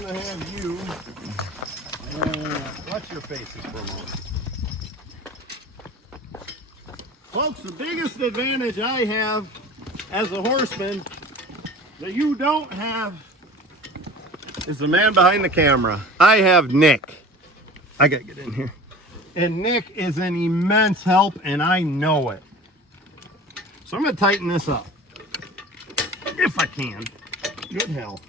gonna have you watch your faces for a moment. Folks, the biggest advantage I have as a horseman that you don't have is the man behind the camera. I have Nick. I gotta get in here. And Nick is an immense help, and I know it. So I'm gonna tighten this up. If I can. Good hell.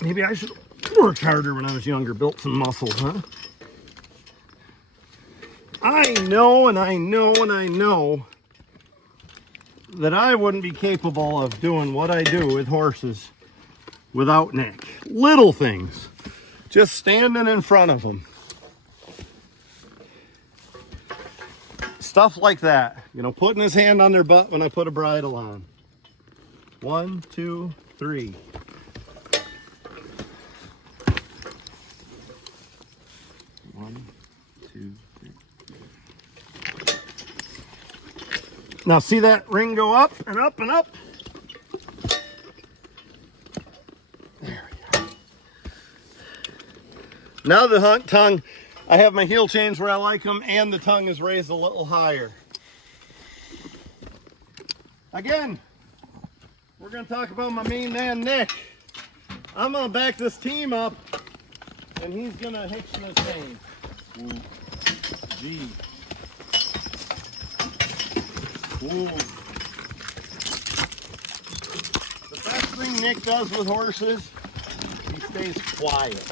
Maybe I should work harder when I was younger, built some muscles, huh? I know and I know and I know that I wouldn't be capable of doing what I do with horses without Nick. Little things. Just standing in front of them. Stuff like that. You know, putting his hand on their butt when I put a bridle on. 1, 2, 3. Now see that ring go up and up and up? There we go. Now the tongue, I have my heel changed where I like them, and the tongue is raised a little higher. Again, we're going to talk about my main man, Nick. I'm going to back this team up, and he's going to hitch the chain. Ooh. Gee. Ooh. The best thing Nick does with horses, he stays quiet.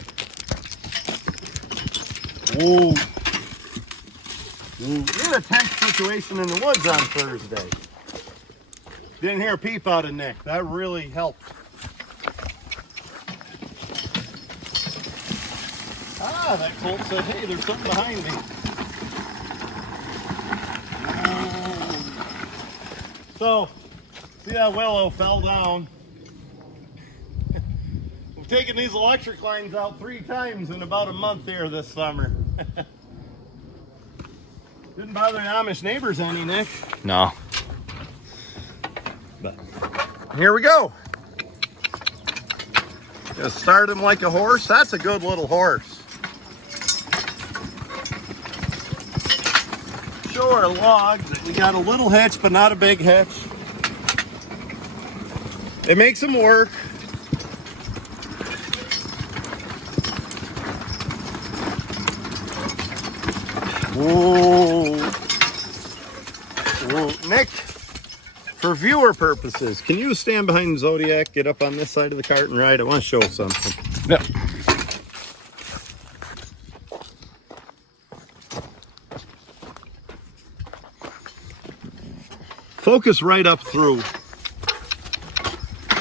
Ooh. Ooh. We had a tense situation in the woods on Thursday. Didn't hear a peep out of Nick. That really helped. Ah, that colt said, hey, there's something behind me. So, see that willow fell down. We've taken these electric lines out 3 times in about a month here this summer. Didn't bother the Amish neighbors any, Nick. No. But here we go. Just start him like a horse. That's a good little horse. Show our log that we got a little hitch, but not a big hitch. It makes him work. Whoa. Whoa. Nick, for viewer purposes, can you stand behind Zodiac, get up on this side of the cart and ride? I want to show something. Yep. Focus right up through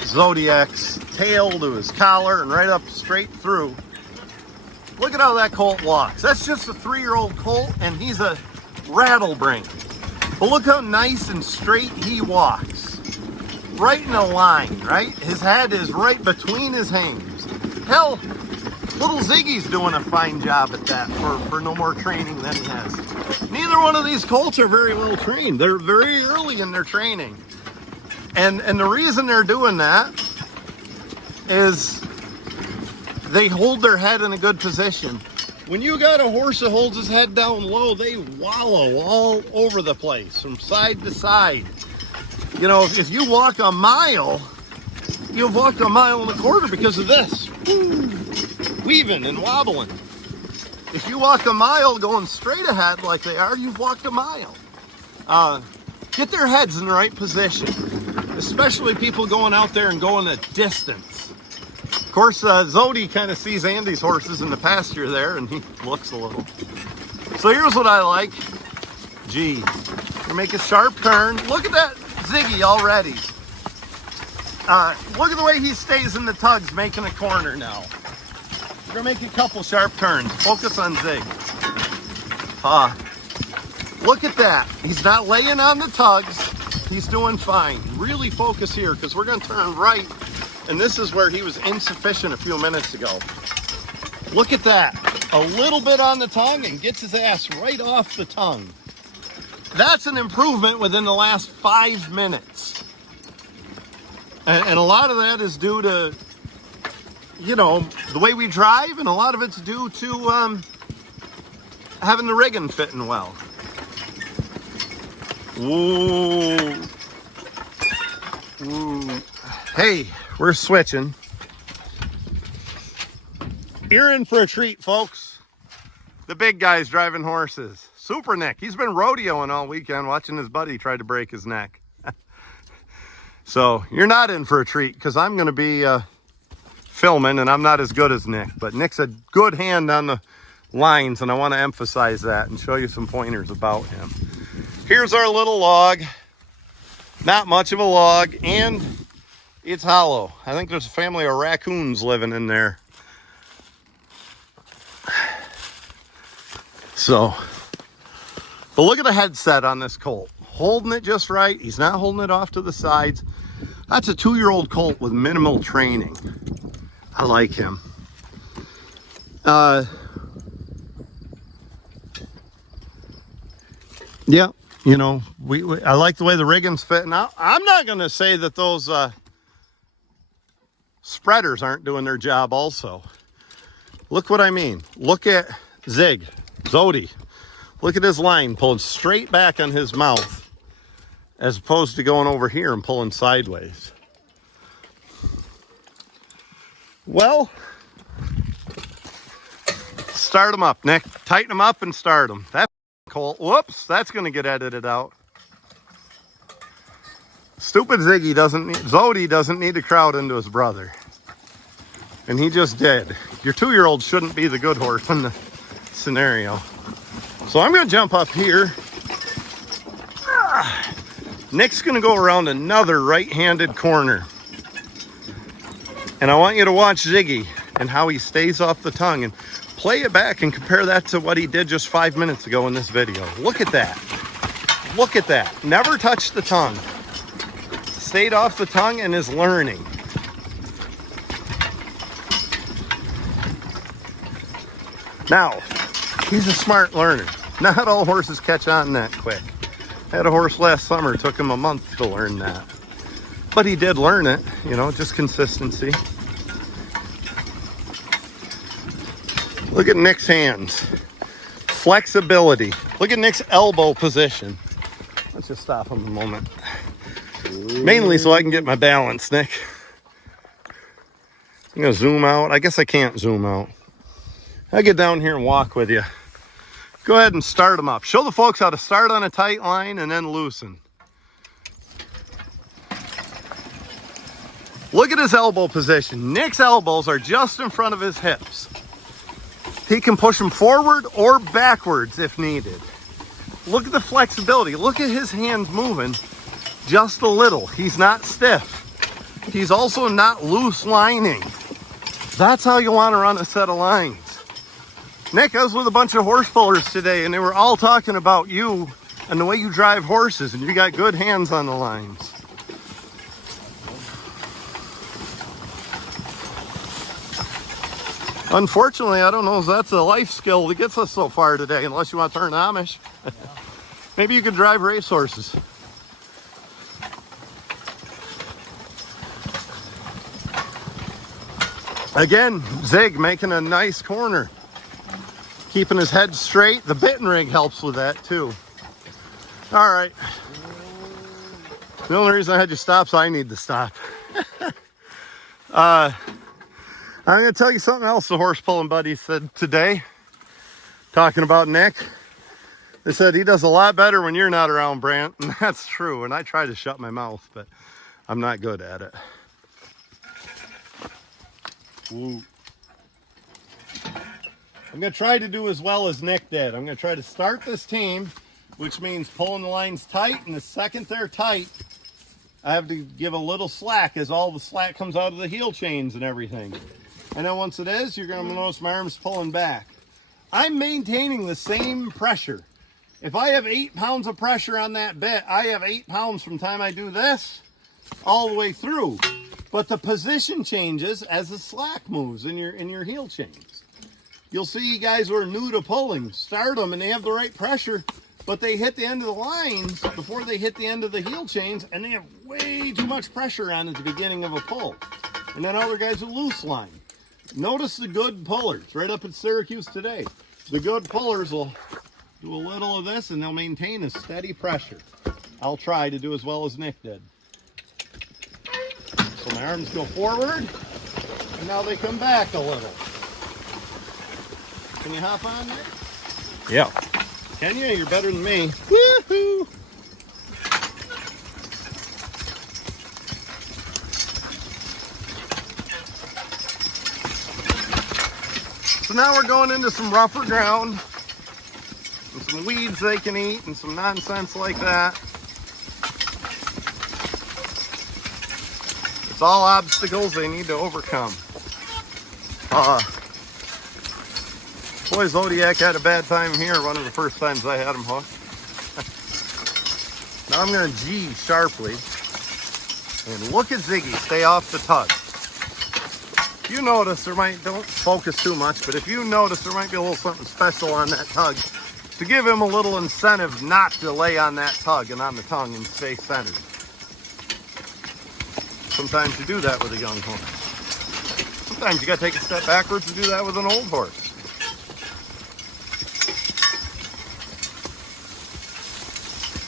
Zodiac's tail to his collar and right up straight through. Look at how that colt walks. That's just a 3-year-old colt, and he's a rattlebring. But look how nice and straight he walks. Right in a line, right? His head is right between his hands. Hell, little Ziggy's doing a fine job at that for no more training than he has. Neither one of these colts are very well trained. They're very early in their training. And the reason they're doing that is they hold their head in a good position. When you got a horse that holds his head down low, they wallow all over the place from side to side. You know, if you walk a mile, you've walked a mile and a quarter because of this. Woo, weaving and wobbling. If you walk a mile going straight ahead like they are, you've walked a mile. Get their heads in the right position, especially people going out there and going a distance. Of course, Zodi kind of sees Andy's horses in the pasture there, and he looks a little. So here's what I like. Gee, you make a sharp turn. Look at that Ziggy already. Look at the way he stays in the tugs making a corner now. We're gonna make a couple sharp turns. Focus on Zig. Look at that. He's not laying on the tugs. He's doing fine. Really focus here because we're gonna turn right, and this is where he was insufficient a few minutes ago. Look at that. A little bit on the tongue and gets his ass right off the tongue. That's an improvement within the last 5 minutes. And a lot of that is due to, you know, the way we drive, and a lot of it's due to having the rigging fitting well. Ooh. Ooh. Hey, we're switching. You're in for a treat, folks. The big guy's driving horses. Super Nick. He's been rodeoing all weekend, watching his buddy try to break his neck. So you're not in for a treat, because I'm going to be filming, and I'm not as good as Nick. But Nick's a good hand on the lines, and I want to emphasize that and show you some pointers about him. Here's our little log. Not much of a log, and it's hollow. I think there's a family of raccoons living in there. So, but look at the headset on this colt. Holding it just right. He's not holding it off to the sides. That's a 2-year-old colt with minimal training. I like him. Yeah, you know, I like the way the rigging's fitting. Now, I'm not going to say that those spreaders aren't doing their job also. Look what I mean. Look at Zodi. Look at his line pulling straight back on his mouth, as opposed to going over here and pulling sideways. Well, start them up, Nick. Tighten them up and start them. That colt, whoops, that's going to get edited out. Stupid Zodi doesn't need to crowd into his brother. And he just did. Your 2-year-old shouldn't be the good horse in the scenario. So I'm going to jump up here. Nick's going to go around another right-handed corner. And I want you to watch Ziggy and how he stays off the tongue, and play it back and compare that to what he did just 5 minutes ago in this video. Look at that. Look at that. Never touched the tongue. Stayed off the tongue and is learning. Now, he's a smart learner. Not all horses catch on that quick. I had a horse last summer, it took him a month to learn that. But he did learn it, you know, just consistency. Look at Nick's hands. Flexibility. Look at Nick's elbow position. Let's just stop him a moment. Mainly so I can get my balance, Nick. I'm going to zoom out. I guess I can't zoom out. I'll get down here and walk with you. Go ahead and start them up. Show the folks how to start on a tight line and then loosen. Look at his elbow position. Nick's elbows are just in front of his hips. He can push them forward or backwards if needed. Look at the flexibility. Look at his hands moving just a little. He's not stiff. He's also not loose lining. That's how you want to run a set of lines. Nick, I was with a bunch of horse pullers today, and they were all talking about you and the way you drive horses, and you got good hands on the lines. Unfortunately, I don't know if that's a life skill that gets us so far today, unless you want to turn Amish. Yeah. Maybe you could drive race horses. Again, Zig making a nice corner. Keeping his head straight. The bitten rig helps with that too. All right. The only reason I had you stop is I need to stop. I'm going to tell you something else the horse pulling buddy said today. Talking about Nick. They said he does a lot better when you're not around, Brant. And that's true. And I try to shut my mouth, but I'm not good at it. Ooh. I'm going to try to do as well as Nick did. I'm going to try to start this team, which means pulling the lines tight. And the second they're tight, I have to give a little slack as all the slack comes out of the heel chains and everything. And then once it is, you're going to notice my arms pulling back. I'm maintaining the same pressure. If I have 8 pounds of pressure on that bit, I have 8 pounds from the time I do this all the way through. But the position changes as the slack moves in your heel chains. You'll see guys who are new to pulling, start them and they have the right pressure. but they hit the end of the lines before they hit the end of the heel chains, and they have way too much pressure on at the beginning of a pull. And then other guys with loose line. Notice the good pullers right up at Syracuse today. The good pullers will do a little of this and they'll maintain a steady pressure. I'll try to do as well as Nick did. So my arms go forward and now they come back a little. Can you hop on there? Yeah. Can you? You're better than me. Woohoo! So now we're going into some rougher ground and some weeds they can eat and some nonsense like that. It's all obstacles they need to overcome. Boy, Zodiac had a bad time here one of the first times I had him hooked. Now I'm going to G sharply and look at Ziggy stay off the tug. If you notice, don't focus too much, but if you notice there might be a little something special on that tug to give him a little incentive not to lay on that tug and on the tongue and stay centered. Sometimes you do that with a young horse. Sometimes you got to take a step backwards and do that with an old horse.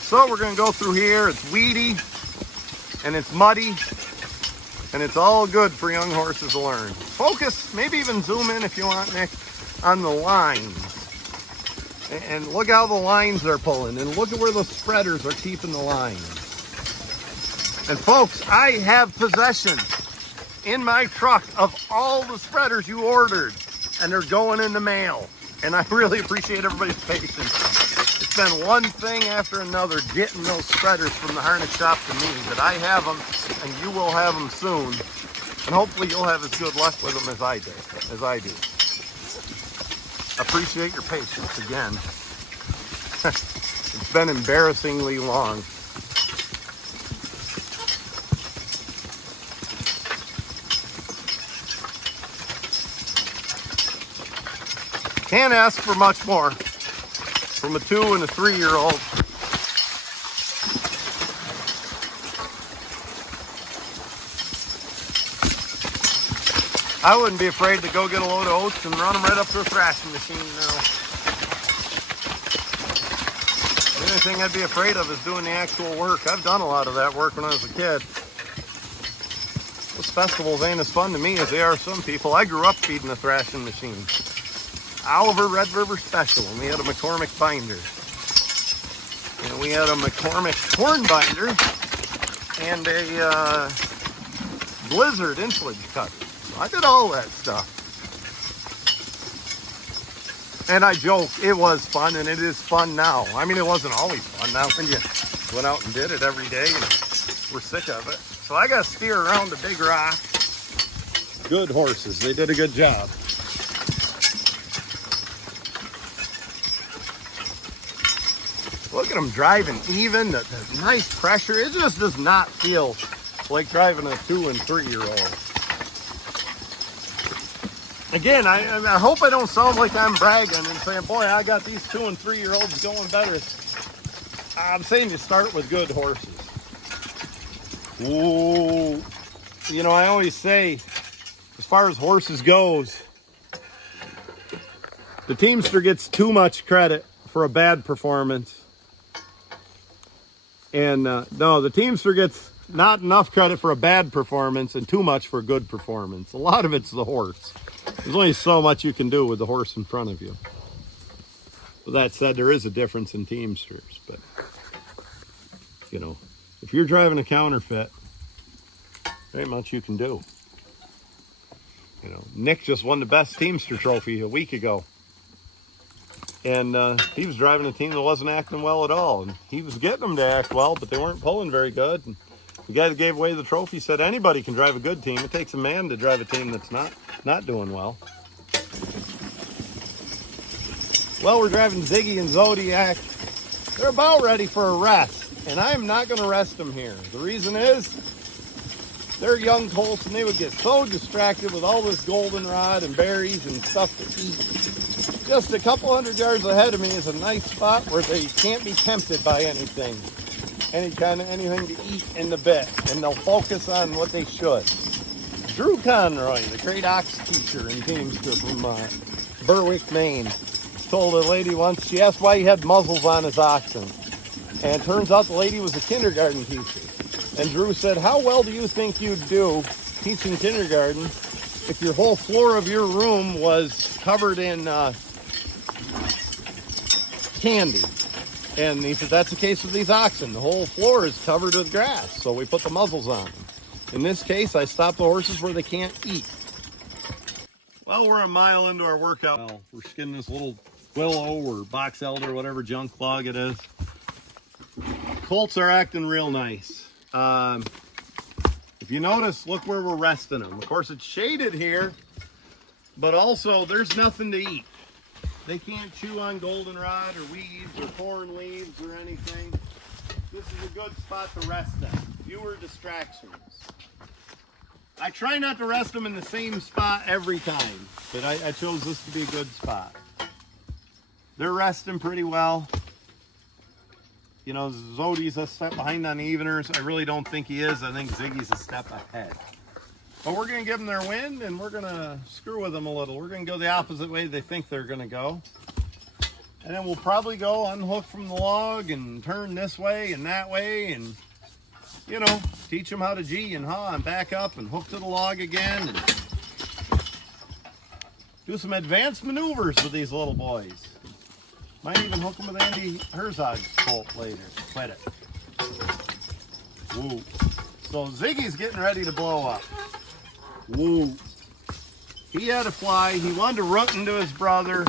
So we're going to go through here. It's weedy and it's muddy and it's all good for young horses to learn. Focus, maybe even zoom in if you want, Nick, on the lines. And look how the lines are pulling and look at where the spreaders are keeping the lines. And folks, I have possession in my truck of all the spreaders you ordered and they're going in the mail. And I really appreciate everybody's patience. It's been one thing after another getting those spreaders from the harness shop to me, but I have them and you will have them soon. And hopefully you'll have as good luck with them as I do. Appreciate your patience again. It's been embarrassingly long. Can't ask for much more from a 2 and a 3-year-old. I wouldn't be afraid to go get a load of oats and run them right up to a thrashing machine now. The only thing I'd be afraid of is doing the actual work. I've done a lot of that work when I was a kid. Those festivals ain't as fun to me as they are some people. I grew up feeding a thrashing machine. Oliver Red River Special, and we had a McCormick binder. And we had a McCormick corn binder and a Blizzard insulage cutter. So I did all that stuff. And I joke, it was fun, and it is fun now. I mean, it wasn't always fun. Now when you went out and did it every day, and we're sick of it. So I got to steer around a big rock. Good horses. They did a good job. Look at them driving even, the nice pressure. It just does not feel like driving a 2 and 3-year-old. Again, I hope I don't sound like I'm bragging and saying, boy, I got these 2 and 3-year-olds going better. I'm saying you start with good horses. Ooh, you know, I always say, as far as horses goes, the teamster gets too much credit for a bad performance. And no, the teamster gets not enough credit for a bad performance and too much for a good performance. A lot of it's the horse. There's only so much you can do with the horse in front of you. With that said, there is a difference in teamsters, but you know, if you're driving a counterfeit, there ain't much you can do. You know, Nick just won the best teamster trophy a week ago. And he was driving a team that wasn't acting well at all. And he was getting them to act well, but they weren't pulling very good. And the guy that gave away the trophy said anybody can drive a good team. It takes a man to drive a team that's not doing well. Well, we're driving Ziggy and Zodiac. They're about ready for a rest. And I'm not going to rest them here. The reason is they're young colts and they would get so distracted with all this goldenrod and berries and stuff to eat Just a couple hundred yards ahead of me is a nice spot where they can't be tempted by anything. Anything to eat in the bit. And they'll focus on what they should. Drew Conroy, the great ox teacher in Jamesville from Berwick, Maine, told a lady once, she asked why he had muzzles on his oxen. And it turns out the lady was a kindergarten teacher. And Drew said, how well do you think you'd do teaching kindergarten if your whole floor of your room was covered in candy? And he said, that's the case with these oxen. The whole floor is covered with grass, so we put the muzzles on them. In this case, I stop the horses where they can't eat. Well, we're a mile into our workout. Well, we're skinning this little willow or box elder, whatever junk log it is. Colts are acting real nice. If you notice, look where we're resting them. Of course, it's shaded here, but also there's nothing to eat. They can't chew on goldenrod or weeds or corn leaves or anything. This is a good spot to rest them. Fewer distractions. I try not to rest them in the same spot every time, but I chose this to be a good spot. They're resting pretty well. You know, Zodie's a step behind on the eveners. I really don't think he is. I think Ziggy's a step ahead. But we're going to give them their wind, and we're going to screw with them a little. We're going to go the opposite way they think they're going to go. And then we'll probably go unhook from the log and turn this way and that way and, you know, teach them how to G and haw and back up and hook to the log again. And do some advanced maneuvers with these little boys. Might even hook them with Andy Herzog's colt later. Quit it. Woo. So Ziggy's getting ready to blow up. Woo. He had to fly. He wanted to run into his brother.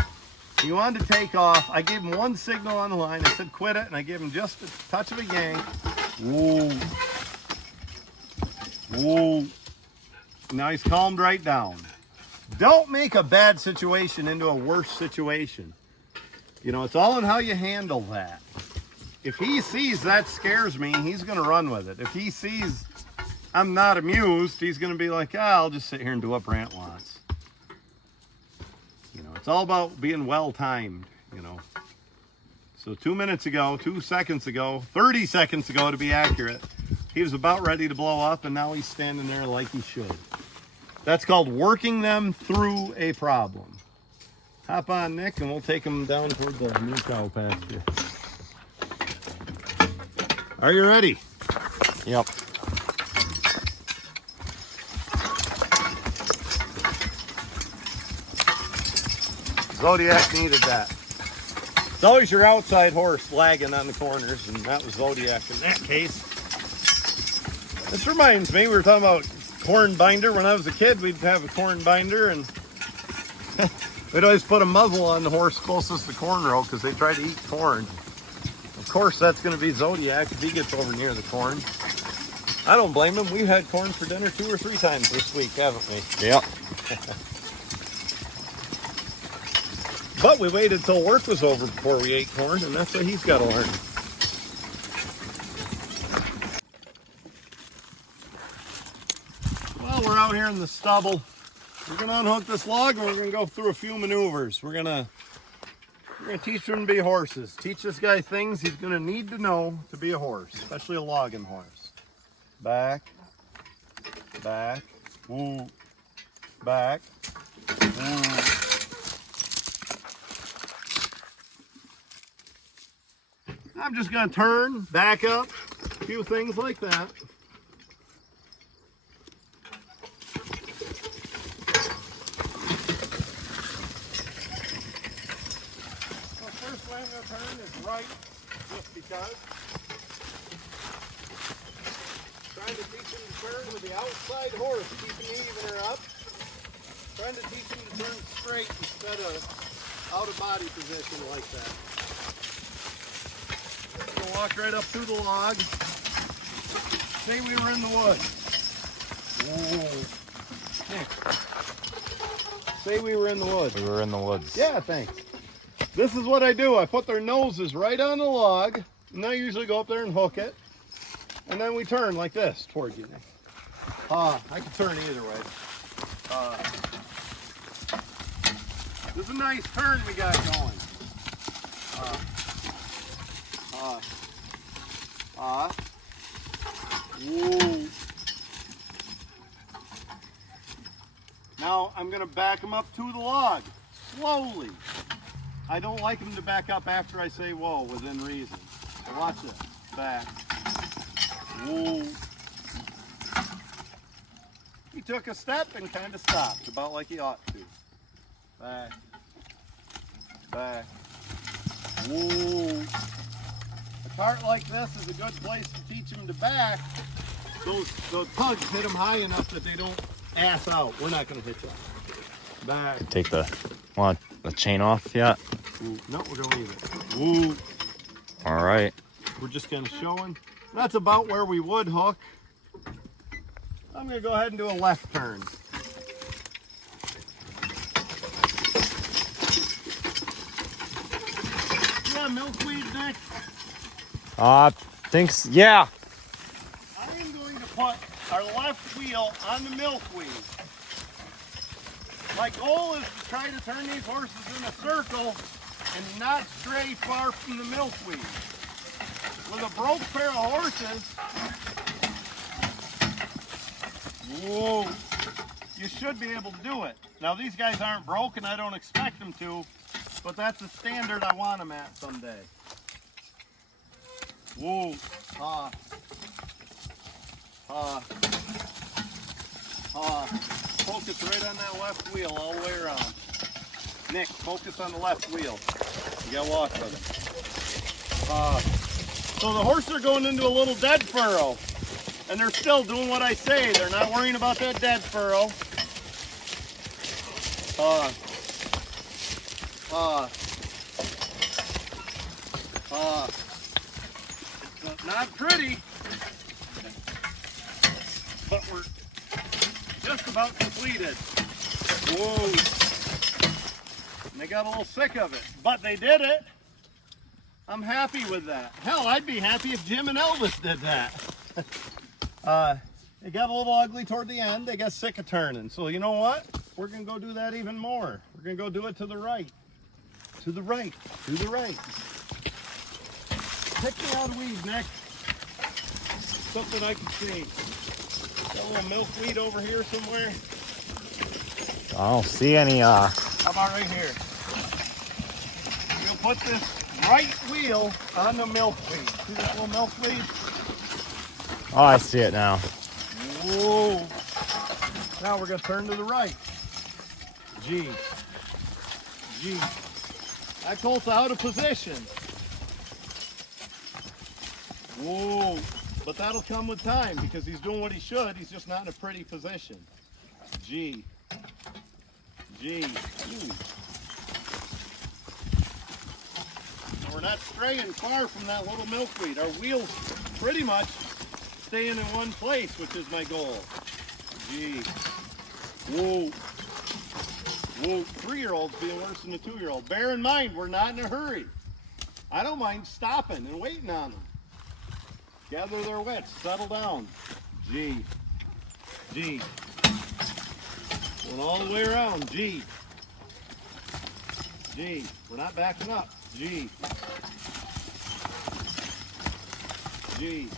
He wanted to take off. I gave him one signal on the line. I said quit it, and I gave him just a touch of a yank. Woo. Woo. Now he's calmed right down. Don't make a bad situation into a worse situation. You know, it's all in how you handle that. If he sees that scares me, he's going to run with it. If he sees I'm not amused, he's going to be like, I'll just sit here and do what Brant wants. You know, it's all about being well-timed, you know. So 2 seconds ago, 30 seconds ago to be accurate, he was about ready to blow up, and now he's standing there like he should. That's called working them through a problem. Hop on, Nick, and we'll take them down toward the new cow pasture. Are you ready? Yep. Zodiac needed that. It's always your outside horse lagging on the corners, and that was Zodiac in that case. This reminds me, we were talking about corn binder. When I was a kid, we'd have a corn binder, and we'd always put a muzzle on the horse closest to corn row because they try to eat corn. Of course, that's going to be Zodiac if he gets over near the corn. I don't blame him. We've had corn for dinner 2 or 3 times this week, haven't we? Yep. But we waited till work was over before we ate corn, and that's what he's got to learn. Well, we're out here in the stubble. We're going to unhook this log, and we're going to go through a few maneuvers. We're going to teach them to be horses. Teach this guy things he's going to need to know to be a horse, especially a logging horse. Back, back, woo, back, woo. I'm just going to turn, back up, a few things like that. The first way I'm going to turn is right, just because. Trying to teach him to turn with the outside horse, keeping the evener up. Trying to teach him to turn straight instead of out of body position like that. We'll walk right up through the log. Say we were in the woods. Whoa. Nick. Say we were in the woods. We were in the woods. Yeah, thanks. This is what I do. I put their noses right on the log, and I usually go up there and hook it. And then we turn like this toward you, Nick. I can turn either way. This is a nice turn we got going. Whoa. Now I'm going to back him up to the log, slowly. I don't like him to back up after I say whoa, within reason. So watch this. Back. Whoa. He took a step and kind of stopped, about like he ought to. Back. Back. Whoa. A cart like this is a good place to teach him to back. Those tugs hit them high enough that they don't ass out. We're not going to hit you. Back. Take the chain off yet? Ooh, no, we're going to leave it. Ooh. All right. We're just kind of showing. That's about where we would hook. I'm going to go ahead and do a left turn. Yeah, milkweed, Nick. Thinks, yeah. I am going to put our left wheel on the milkweed. My goal is to try to turn these horses in a circle and not stray far from the milkweed. With a broke pair of horses, whoa, you should be able to do it. Now these guys aren't broke and I don't expect them to, but that's the standard I want them at someday. Whoa, focus right on that left wheel all the way around. Nick, focus on the left wheel. You gotta walk with it. So the horses are going into a little dead furrow, and they're still doing what I say. They're not worrying about that dead furrow. Not pretty, but we're just about completed. Whoa. And they got a little sick of it, but they did it. I'm happy with that. Hell, I'd be happy if Jim and Elvis did that. It got a little ugly toward the end. They got sick of turning. So you know what? We're going to go do that even more. We're going to go do it to the right. To the right. To the right. Pick me out a weed, Nick. Something I can see. Got a little milkweed over here somewhere. I don't see any. How about right here? We'll put this right wheel on the milkweed. See this little milkweed? Oh, I see it now. Whoa. Now we're going to turn to the right. G. G. That colt's out of position. Whoa. But that'll come with time because he's doing what he should. He's just not in a pretty position. G. G. Ooh. We're not straying far from that little milkweed. Our wheels pretty much staying in one place, which is my goal. Gee. Whoa. Whoa. 3-year-olds being worse than a 2-year-old. Bear in mind, we're not in a hurry. I don't mind stopping and waiting on them. Gather their wits. Settle down. G. G. Going all the way around. G. G. We're not backing up. G. G.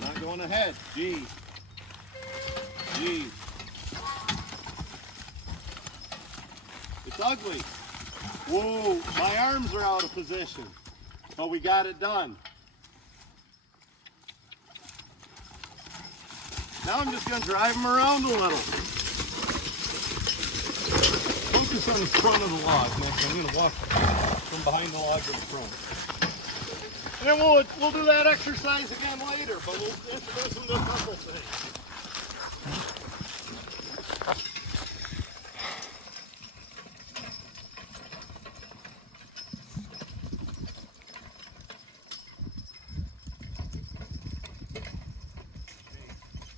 We're not going ahead. G. G. It's ugly. Whoa, my arms are out of position. But we got it done. Now I'm just going to drive them around a little. Focus on the front of the log, Nick. I'm going to walk from behind the log to the front. And then we'll do that exercise again later, but we'll introduce them to a couple things.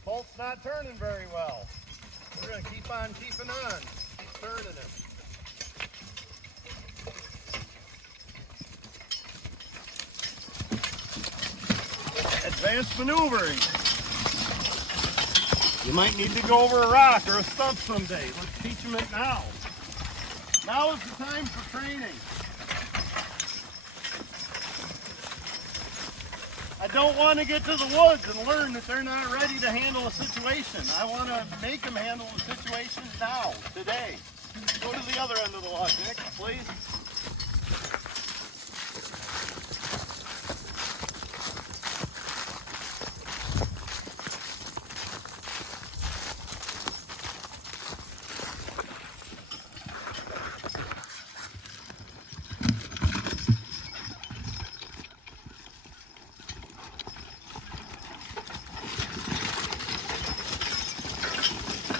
Colt's not turning very well. We're going to keep on keeping on. Keep turning it. Advanced maneuvering. You might need to go over a rock or a stump someday. Let's teach them it now. Now is the time for training. I don't want to get to the woods and learn that they're not ready to handle a situation. I want to make them handle the situation now, today. Go to the other end of the log, Nick, please.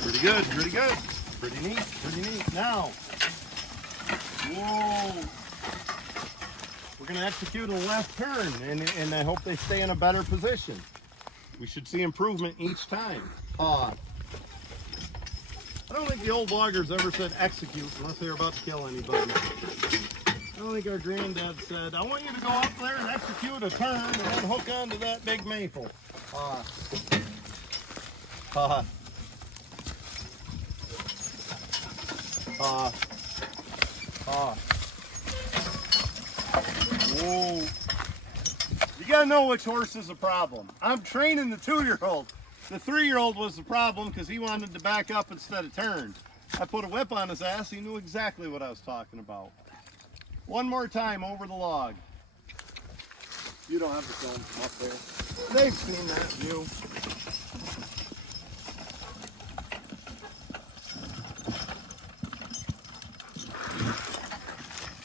Pretty good, pretty good. Pretty neat, pretty neat. Now, whoa. We're going to execute a left turn, and I hope they stay in a better position. We should see improvement each time. I don't think the old loggers ever said execute unless they were about to kill anybody. I don't think our granddad said, I want you to go up there and execute a turn and then hook onto that big maple. Whoa. You gotta know which horse is a problem. I'm training the 2-year-old. The 3-year-old was the problem because he wanted to back up instead of turn. I put a whip on his ass, he knew exactly what I was talking about. One more time over the log. You don't have to film from up there. They've seen that view.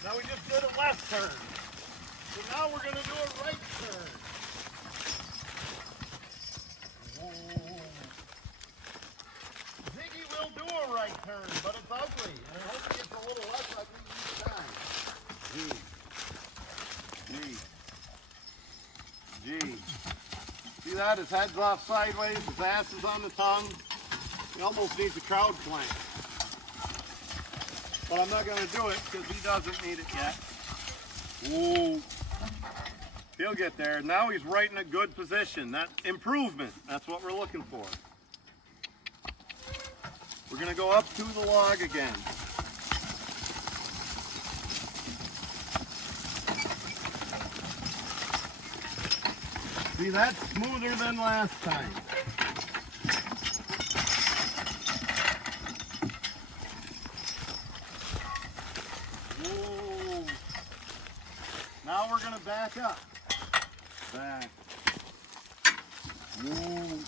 Now we just did a left turn. So now we're going to do a right turn. Whoa. Ziggy will do a right turn, but it's ugly. And I hope it gets a little less ugly each time. G. See that? His head's off sideways, his ass is on the tongue. He almost needs a crowd plank. But I'm not going to do it because he doesn't need it yet. Ooh. He'll get there. Now he's right in a good position. That improvement. That's what we're looking for. We're going to go up to the log again. See, that's smoother than last time. Whoa. Now we're going to back up. Back. Whoa.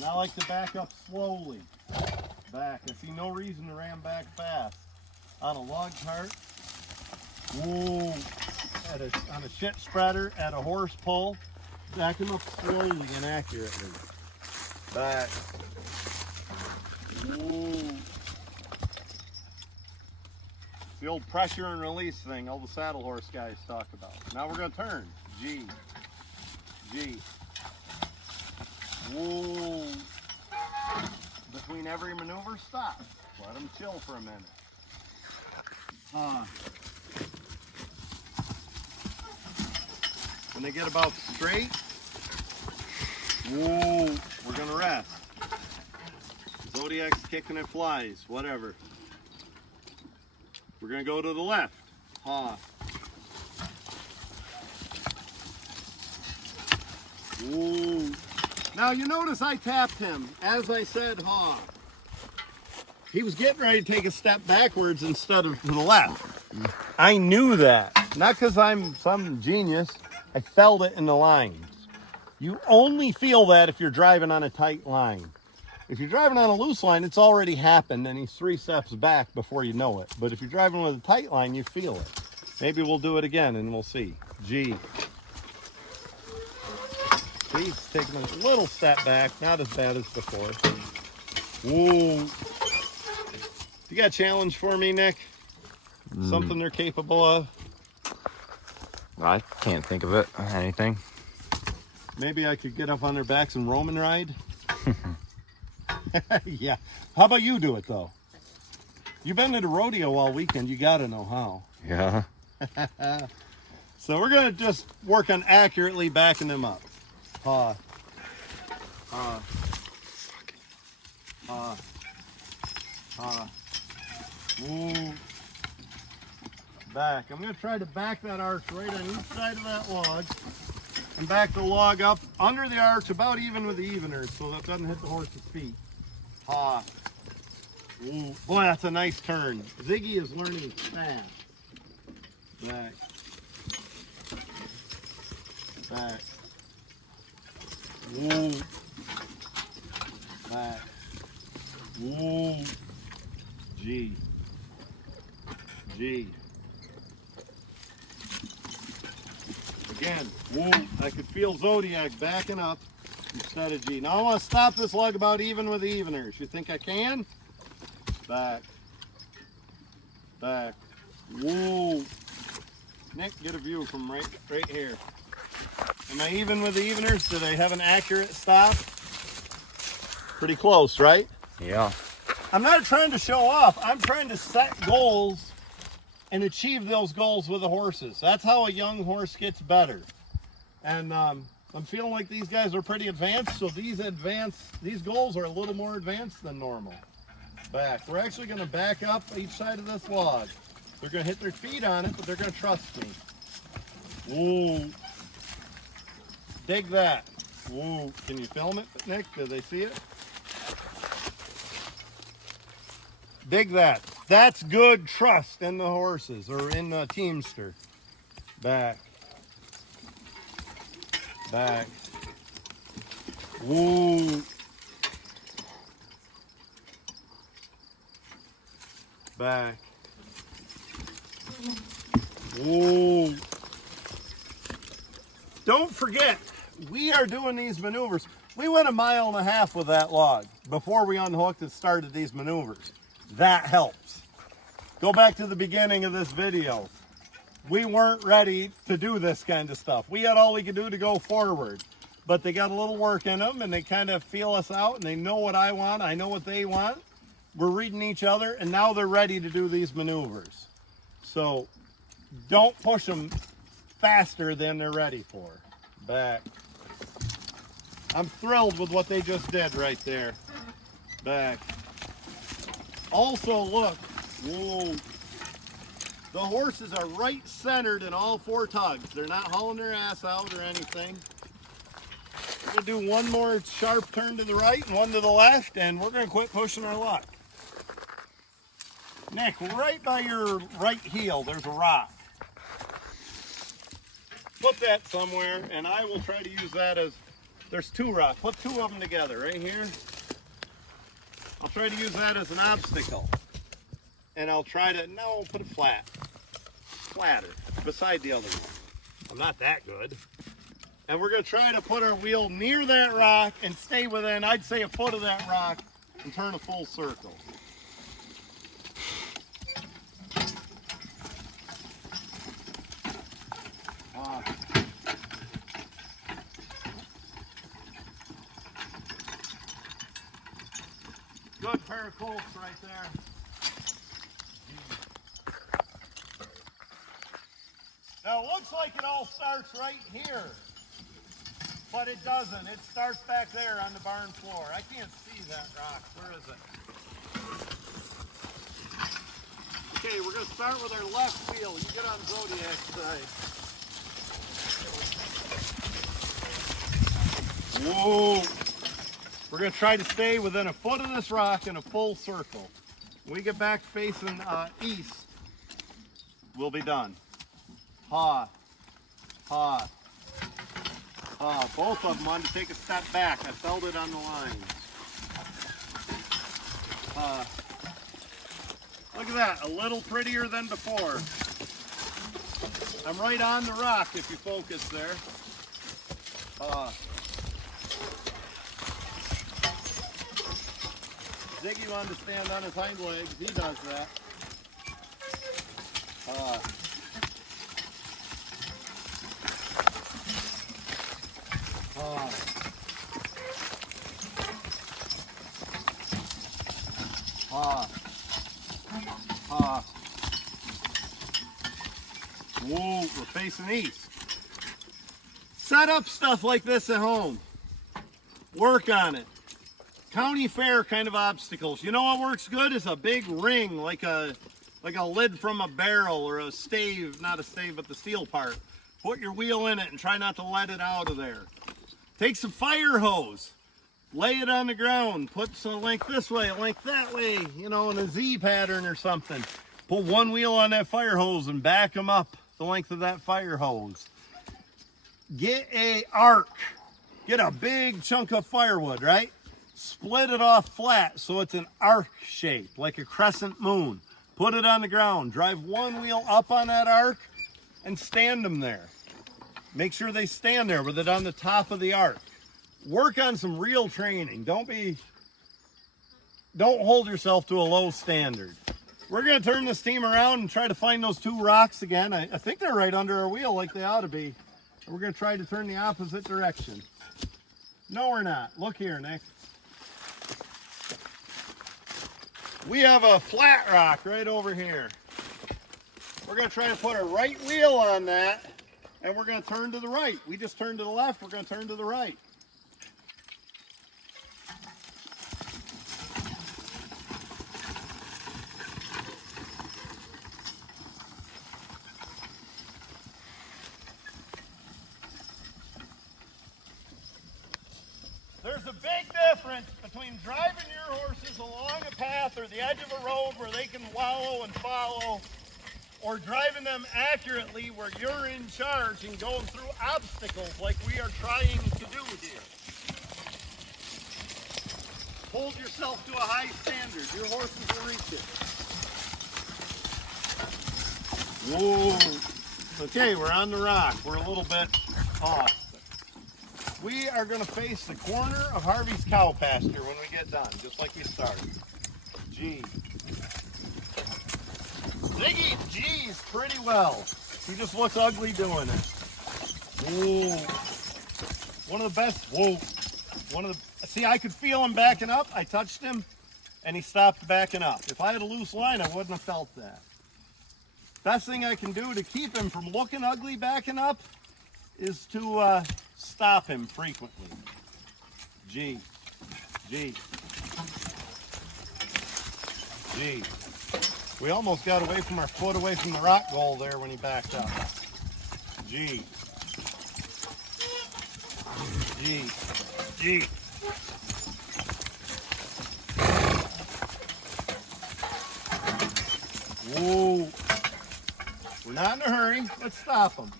Now I like to back up slowly. Back. I see no reason to ram back fast. On a log cart. Whoa. On a shit spreader, at a horse pull. Back him up slowly and accurately. Back. Whoa. It's the old pressure and release thing all the saddle horse guys talk about. Now we're going to turn. G. Whoa. Between every maneuver, stop. Let them chill for a minute. When they get about straight, whoa, we're going to rest. Zodiac's kicking it flies, whatever. We're going to go to the left. Whoa. Now you notice I tapped him as I said He was getting ready to take a step backwards instead of to the left. I knew that. Not because I'm some genius. I felt it in the lines. You only feel that if you're driving on a tight line. If you're driving on a loose line, it's already happened and he's 3 steps back before you know it. But if you're driving with a tight line, you feel it. Maybe we'll do it again and we'll see. G. He's taking a little step back, not as bad as before. Whoa. You got a challenge for me, Nick? Something they're capable of? I can't think of it. Anything. Maybe I could get up on their backs and Roman ride? Yeah. How about you do it, though? You've been at a rodeo all weekend. You got to know how. Yeah. So we're going to just work on accurately backing them up. Ooh. Back. I'm going to try to back that arch right on each side of that log and back the log up under the arch about even with the eveners so that it doesn't hit the horse's feet. Ha. Ooh. Boy, that's a nice turn. Ziggy is learning fast. Back. Back. Ooh. Back. Ooh. G. G. Again, woo, I could feel Zodiac backing up instead of G. Now I want to stop this log about even with the eveners. You think I can? Back. Back. Woo. Nick, get a view from right here. Am I even with the eveners? Did I have an accurate stop? Pretty close, right? Yeah. I'm not trying to show off. I'm trying to set goals and achieve those goals with the horses. That's how a young horse gets better. And I'm feeling like these guys are pretty advanced, so these goals are a little more advanced than normal. Back. We're actually going to back up each side of this log. They're going to hit their feet on it, but they're going to trust me. Ooh. Dig that. Ooh. Can you film it, Nick? Do they see it? Dig that. That's good trust in the horses or in the teamster. Back. Back. Woo. Back. Woo. Don't forget, we are doing these maneuvers. We went 1.5 miles with that log before we unhooked and started these maneuvers. That helps. Go back to the beginning of this video. We weren't ready to do this kind of stuff. We had all we could do to go forward, but they got a little work in them and they kind of feel us out and they know what I want. I know what they want. We're reading each other and now they're ready to do these maneuvers. So don't push them faster than they're ready for. Back. I'm thrilled with what they just did right there. Back. Also, look, whoa, the horses are right centered in all 4 tugs. They're not hauling their ass out or anything. We're going to do one more sharp turn to the right and one to the left, and we're going to quit pushing our luck. Nick, right by your right heel, there's a rock. Put that somewhere, and I will try to use that as, there's 2 rocks. Put 2 of them together right here. I'll try to use that as an obstacle. And I'll try to, no, put it flatter, beside the other one. I'm not that good. And we're going to try to put our wheel near that rock and stay within, I'd say, a foot of that rock and turn a full circle. Good pair of colts right there. Now it looks like it all starts right here, but it doesn't. It starts back there on the barn floor. I can't see that rock. Where is it? Okay, we're going to start with our left wheel. You get on Zodiac's side. Whoa! We're going to try to stay within a foot of this rock in a full circle. When we get back facing east, we'll be done. Ha, ha, ha. Both of them wanted to take a step back. I felt it on the line. Look at that, a little prettier than before. I'm right on the rock if you focus there. Ziggy wanted to stand on his hind legs. He does that. Whoa, we're facing east. Set up stuff like this at home. Work on it. County fair kind of obstacles. You know what works good is a big ring, like a like a lid from a barrel or a stave, not a stave, but the steel part. Put your wheel in it and try not to let it out of there. Take some fire hose, lay it on the ground, put some length this way, length that way, you know, in a Z pattern or something. Put one wheel on that fire hose and back them up the length of that fire hose. Get a arc. Get a big chunk of firewood, right? Split it off flat so it's an arc shape, like a crescent moon. Put it on the ground. Drive one wheel up on that arc and stand them there. Make sure they stand there with it on the top of the arc. Work on some real training. Don't hold yourself to a low standard. We're going to turn this team around and try to find those two rocks again. I think they're right under our wheel like they ought to be. And we're going to try to turn the opposite direction. No, we're not. Look here, Nick. We have a flat rock right over here. We're going to try to put a right wheel on that, and we're going to turn to the right. We just turned to the left. We're going to turn to the right. There's a big difference between driving your horses along a path or the edge of a road where they can wallow and follow, or driving them accurately where you're in charge and going through obstacles like we are trying to do here. Hold yourself to a high standard. Your horses will reach it. Whoa. Okay, we're on the rock. We're a little bit off. We are going to face the corner of Harvey's cow pasture when we get done, just like we started. G. Ziggy G's pretty well. He just looks ugly doing it. Whoa. One of the best. Whoa. See, I could feel him backing up. I touched him, and he stopped backing up. If I had a loose line, I wouldn't have felt that. Best thing I can do to keep him from looking ugly backing up is to stop him frequently. G. G. G. We almost got away from our foot away from the rock goal there when he backed up. G. G. G. Whoa. We're not in a hurry. Let's stop him.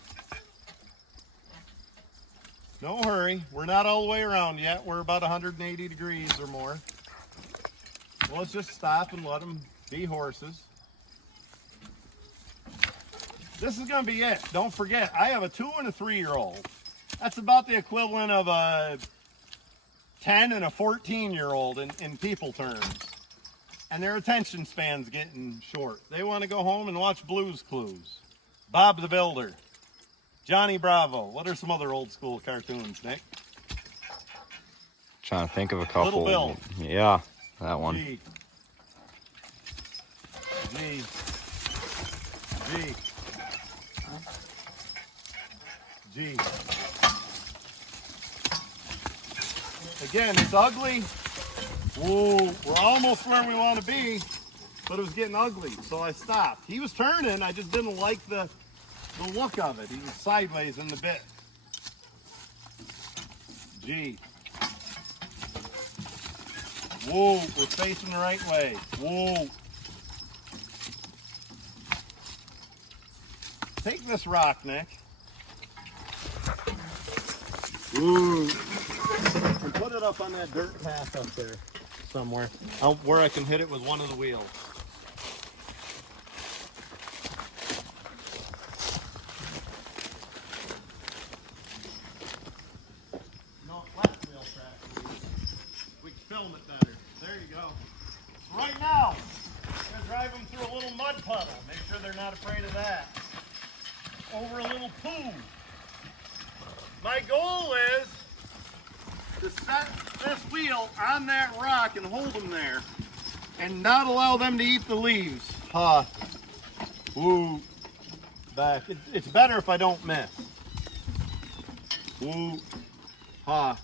No hurry. We're not all the way around yet. We're about 180 degrees or more. Well, let's just stop and let them be horses. This is going to be it. Don't forget, I have a 2 and a 3-year-old. That's about the equivalent of a 10 and a 14-year-old in people terms. And their attention span's getting short. They want to go home and watch Blue's Clues, Bob the Builder, Johnny Bravo. What are some other old school cartoons, Nick? Trying to think of a couple. Little Bill. Yeah, that one. G. G. G. G. Again, it's ugly. Whoa, we're almost where we want to be, but it was getting ugly, so I stopped. He was turning, I just didn't like the look of it. He was sideways in the bit. G. Whoa, we're facing the right way. Whoa. Take this rock, Nick. Ooh. And put it up on that dirt path up there somewhere. Where I can hit it with one of the wheels. No, left wheel track. We can film it better. There you go. Right now, I'm going to drive them through a little mud puddle. Make sure they're not afraid of that. Over a little poo. My goal is to set this wheel on that rock and hold them there and not allow them to eat the leaves. Ha. Woo. Back. It's better if I don't miss. Woo. Ha.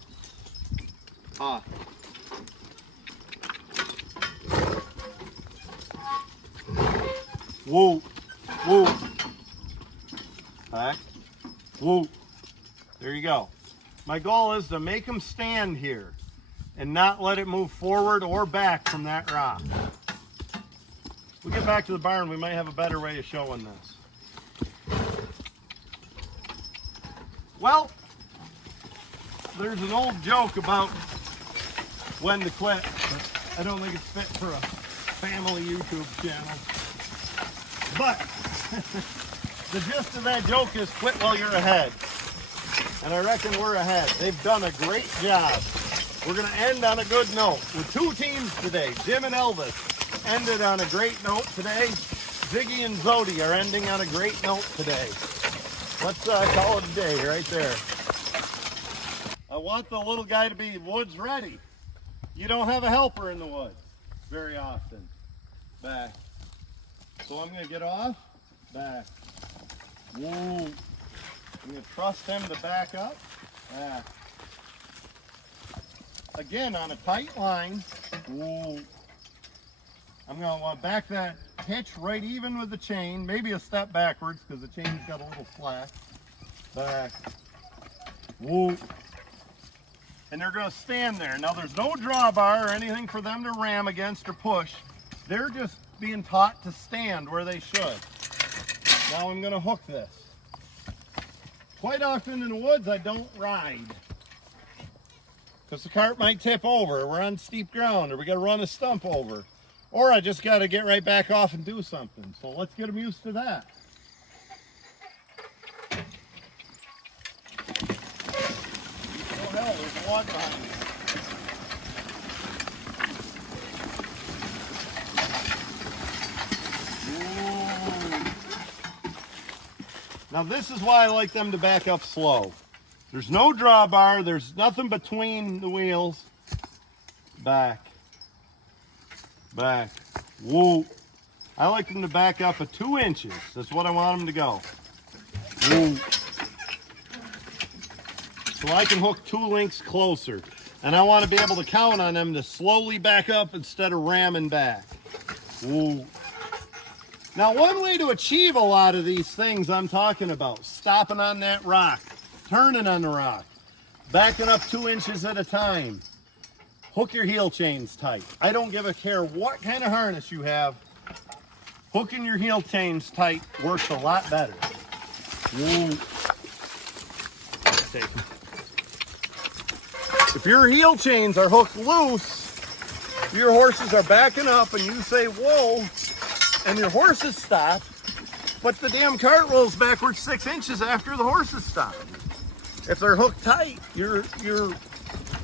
Ha. Woo. Woo. Back. Woo. There you go. My goal is to make them stand here and not let it move forward or back from that rock. We'll get back to the barn. We might have a better way of showing this. Well, there's an old joke about when to quit, but I don't think it's fit for a family YouTube channel. But the gist of that joke is quit while you're ahead. And I reckon we're ahead. They've done a great job. We're going to end on a good note. With two teams today, Jim and Elvis ended on a great note today. Ziggy and Zodi are ending on a great note today. Let's call it a day right there. I want the little guy to be woods ready. You don't have a helper in the woods very often. Back. So I'm going to get off. Back. Woo. I'm going to trust him to back up. Back. Again, on a tight line. Woo. I'm going to back that hitch right even with the chain. Maybe a step backwards because the chain's got a little slack. Back. Woo. And they're going to stand there. Now there's no drawbar or anything for them to ram against or push. They're just being taught to stand where they should. Now I'm going to hook this. Quite often in the woods I don't ride, because the cart might tip over. We're on steep ground, or we got to run a stump over, or I just got to get right back off and do something. So let's get them used to that. Oh hell, there's a log behind me. Now this is why I like them to back up slow. There's no drawbar, there's nothing between the wheels. Back. Back. Woo. I like them to back up at 2 inches. That's what I want them to go. Woo. So I can hook 2 links closer. And I want to be able to count on them to slowly back up instead of ramming back. Woo. Now, one way to achieve a lot of these things I'm talking about, stopping on that rock, turning on the rock, backing up 2 inches at a time, hook your heel chains tight. I don't give a care what kind of harness you have, hooking your heel chains tight works a lot better. Woo. If your heel chains are hooked loose, your horses are backing up and you say, whoa, and your horses stop, but the damn cart rolls backwards 6 inches after the horses stop. If they're hooked tight, your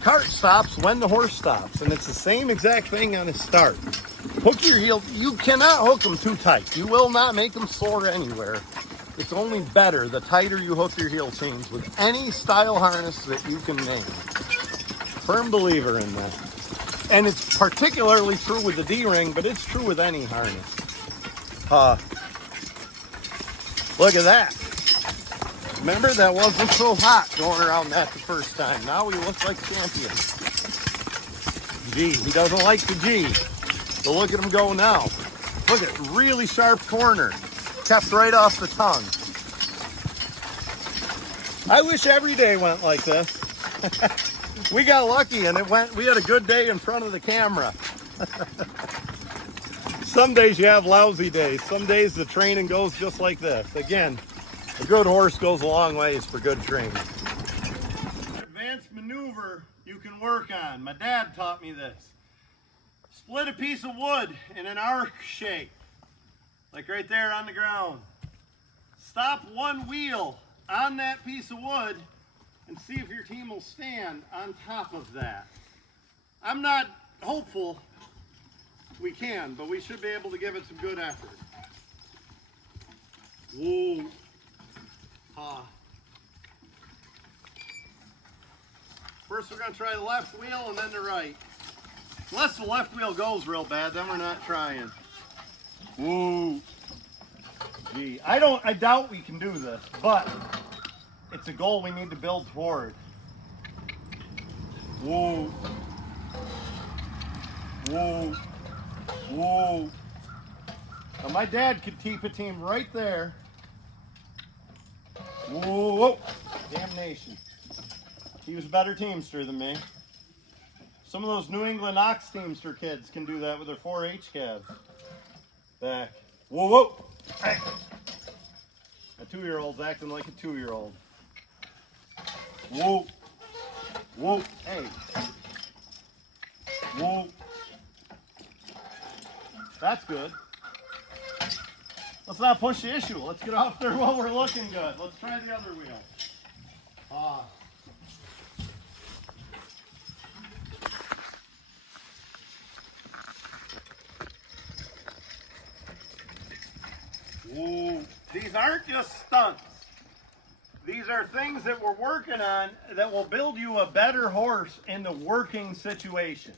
cart stops when the horse stops, and it's the same exact thing on a start. Hook your heel. You cannot hook them too tight. You will not make them soar anywhere. It's only better the tighter you hook your heel chains with any style harness that you can name. Firm believer in that. And it's particularly true with the D-ring, but it's true with any harness. Look at that. Remember, that wasn't so hot going around that the first time. Now he looks like champion. G, he doesn't like the G. So look at him go now. Look at really sharp corner. Kept right off the tongue. I wish every day went like this. We got lucky and we had a good day in front of the camera. Some days you have lousy days. Some days the training goes just like this. Again, a good horse goes a long ways for good training. Advanced maneuver you can work on. My dad taught me this. Split a piece of wood in an arc shape, like right there on the ground. Stop one wheel on that piece of wood and see if your team will stand on top of that. I'm not hopeful we can, but we should be able to give it some good effort. Whoa. First we're going to try the left wheel and then the right. Unless the left wheel goes real bad, then we're not trying. Whoa. Gee, I doubt we can do this, but it's a goal we need to build toward. Whoa. Whoa. Whoa. Now my dad could keep a team right there. Whoa, whoa. Damnation. He was a better teamster than me. Some of those New England ox teamster kids can do that with their 4-H calves. Back. Whoa, whoa. Hey. A 2-year-old's acting like a 2-year-old. Whoa. Whoa. Hey. Whoa. That's good. Let's not push the issue. Let's get off there while we're looking good. Let's try the other wheel. Whoa. These aren't just stunts. These are things that we're working on that will build you a better horse in the working situation.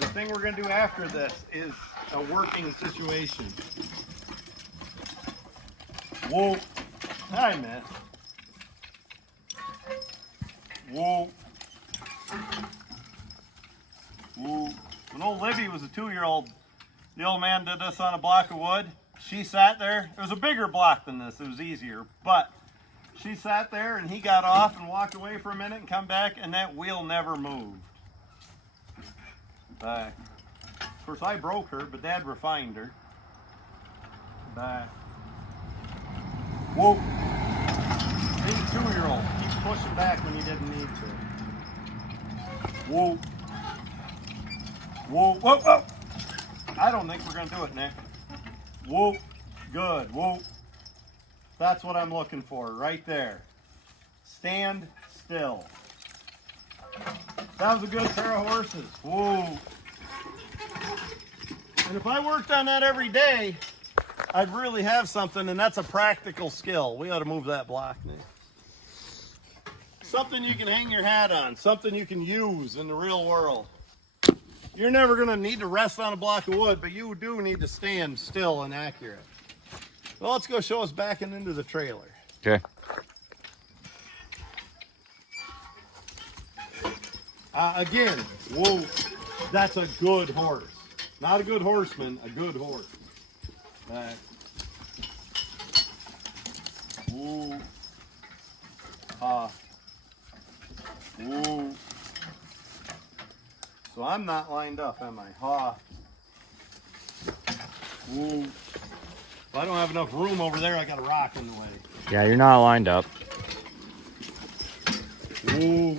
The thing we're going to do after this is a working situation. Whoa. Hi, man. Whoa. Whoa. When old Libby was a 2-year-old, the old man did this on a block of wood. She sat there. It was a bigger block than this. It was easier. But she sat there and he got off and walked away for a minute and come back and that wheel never moved. Back. Of course, I broke her, but Dad refined her. Back. Whoa. He's a 2-year-old. Keep pushing back when you didn't need to. Whoa. Whoa, whoa, whoa. I don't think we're going to do it, Nick. Whoa. Good. Whoa. That's what I'm looking for right there. Stand still. That was a good pair of horses. Whoa. And if I worked on that every day, I'd really have something, and that's a practical skill. We ought to move that block, Nick. Something you can hang your hat on, something you can use in the real world. You're never going to need to rest on a block of wood, but you do need to stand still and accurate. Well, let's go show us backing into the trailer. Okay. Again, whoa, that's a good horse. Not a good horseman, a good horse. Back. Whoa. Whoa. So I'm not lined up, am I? Ha. Whoa. If I don't have enough room over there, I got a rock in the way. Yeah, you're not lined up. Whoa.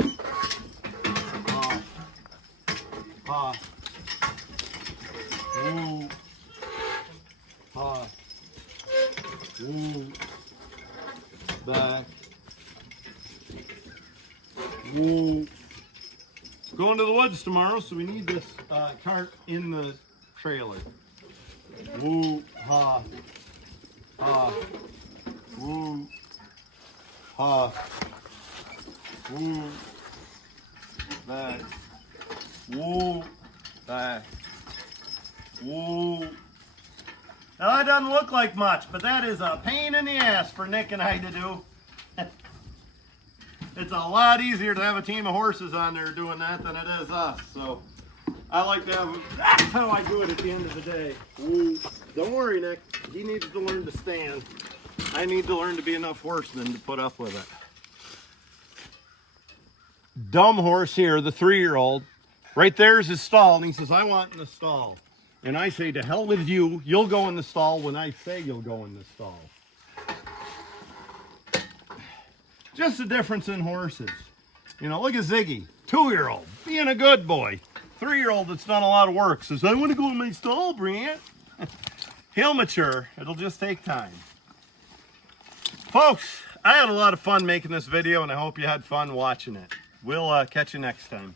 Ha. Woo. Ha. Woo. Back. Woo. Going to the woods tomorrow, so we need this cart in the trailer. Woo. Ha. Ha. Woo. Ha. Woo. Back. Woo. Back. Woo. Now that doesn't look like much, but that is a pain in the ass for Nick and I to do. It's a lot easier to have a team of horses on there doing that than it is us. So I like to have, that's how I do it at the end of the day. Woo. Don't worry, Nick. He needs to learn to stand. I need to learn to be enough horseman to put up with it. Dumb horse here, the 3-year-old. Right there's his stall, and he says, I want in the stall. And I say, to hell with you. You'll go in the stall when I say you'll go in the stall. Just the difference in horses. You know, look at Ziggy, 2-year-old, being a good boy. 3-year-old that's done a lot of work says, I want to go in my stall, Brant. He'll mature. It'll just take time. Folks, I had a lot of fun making this video, and I hope you had fun watching it. We'll catch you next time.